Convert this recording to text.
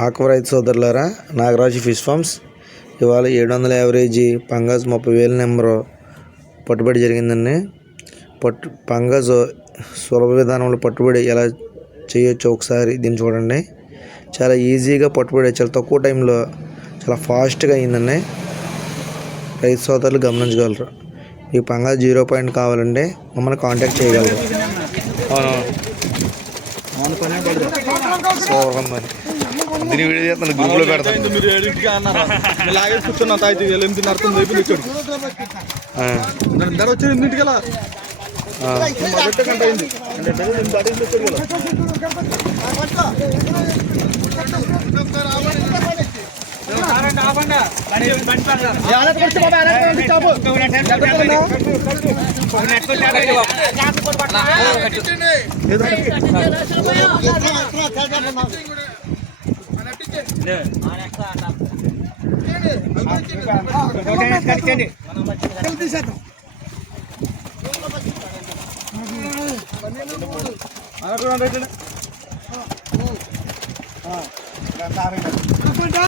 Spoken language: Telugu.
ఆక్వా రైతు సోదరులారా, నాగరాజు ఫిష్ ఫార్మ్స్ ఇవాళ 700 యావరేజీ పంగస్ 30,000 నెంబరు పట్టుబడి జరిగిందండి. పంగస్ సులభ విధానంలో పట్టుబడి ఎలా చేయొచ్చో ఒకసారి దీన్ని చూడండి. చాలా ఈజీగా పట్టుబడి చాలా తక్కువ టైంలో చాలా ఫాస్ట్గా అయిందండి. రైతు సోదరులు గమనించగలరు. ఈ పంగస్ 0 పాయింట్ కావాలంటే మమ్మల్ని కాంటాక్ట్ చేయగలరు. దీని వీడియో చేస్తాను, గ్రూప్లో పెడతాను. మీరు 7ంటికి అన్నారా, లాగే కూర్చున్నా తాయితే 8:30 అయిపోయింది వచ్చాడు. వచ్చాడు 8ంటికి ఎలా గంట అయింది వచ్చాడు కదా.